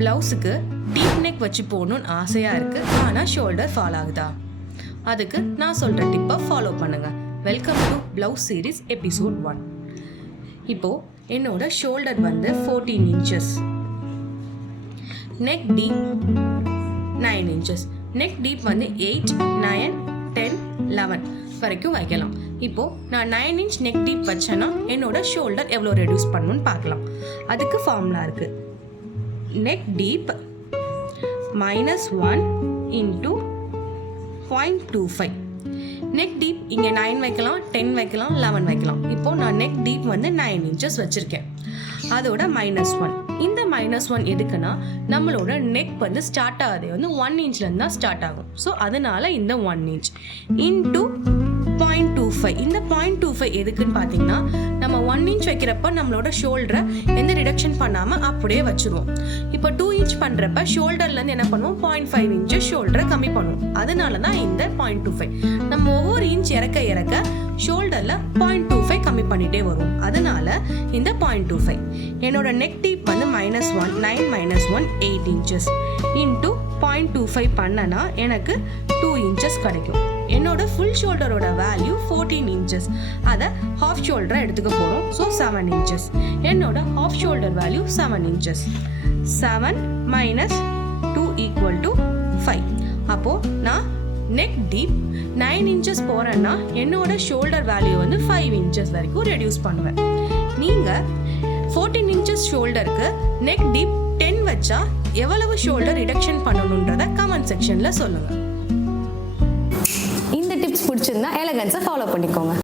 ப்ளவுஸுக்கு deep neck வச்சு போகணுன்னு ஆசையாக இருக்குது, ஆனால் ஷோல்டர் ஃபால் ஆகுதா? அதுக்கு நான் சொல்கிற டிப்பை ஃபாலோ பண்ணுங்கள். Welcome to blouse series episode 1. இப்போது என்னோட ஷோல்டர் வந்து 14 inches, neck deep 9 inches. Neck deep வந்து 8, 9, 10, 11 வரைக்கும் வைக்கலாம். இப்போது நான் 9 inch நெக் டீப் வச்சேன்னா என்னோட ஷோல்டர் எவ்வளோ ரெடியூஸ் பண்ணணும்னு பார்க்கலாம். அதுக்கு ஃபார்முலா இருக்குது. Neck deep -1 into 0.25. Neck deep இங்கே 9 வைக்கலாம், 10 வைக்கலாம், 11 வைக்கலாம். இப்போது நான் நெக் டீப் வந்து 9 inches வச்சுருக்கேன். அதோட -1. இந்த -1 எதுக்குன்னா நம்மளோட நெக் வந்து ஸ்டார்ட் ஆகுது வந்து 1 inchலேருந்து தான் ஸ்டார்ட் ஆகும். ஸோ அதனால இந்த 1 inch இன்டூ 0.25. இந்த 0.25 எதுக்குன்னு பார்த்தீங்கன்னா நம்ம 1 inch வைக்கிறப்ப நம்மளோட ஷோல்டரை எந்த ரிடக்ஷன் பண்ணாமல் அப்படியே வச்சுருவோம். இப்போ 2 inch பண்ணுறப்ப ஷோல்டர்லேருந்து என்ன பண்ணுவோம், 0.5 inches ஷோல்டரை கம்மி பண்ணுவோம். அதனால தான் இந்த 0.25. நம்ம ஒவ்வொரு இன்ச் இறக்க ஷோல்டரில் 0.25 கம்மி பண்ணிகிட்டே வரும். அதனால இந்த 0.25. என்னோட நெக் டீப் வந்து -1, 9 -1 8 inches இன்டூ 0.25 பண்ணனா எனக்கு 2 inches கிடைக்கும். என்னோட ஃபுல் ஷோல்டரோட வேல்யூ 14 inches. அதை ஹாஃப் ஷோல்டரை எடுத்துக்க போகிறோம். So 7 inches. என்னோட ஹாஃப் ஷோல்டர் வேல்யூ 7 inches. 7 - 2 = 5. அப்போது நான் நெக் டீப் 9 inches போகிறேன்னா என்னோட ஷோல்டர் வேல்யூ வந்து 5 inches வரைக்கும் ரெடியூஸ் பண்ணுவேன். நீங்கள் 14 inches ஷோல்டருக்கு நெக் டீப் 10 வச்சா எவ்வளவு ஷோல்டர் ரிடக்ஷன் பண்ணணுன்றத கமெண்ட் செக்ஷனில் சொல்லுங்கள். இந்த டிப்ஸ் பிடிச்சிருந்தா எலகன்ஸை ஃபாலோ பண்ணிக்கோங்க.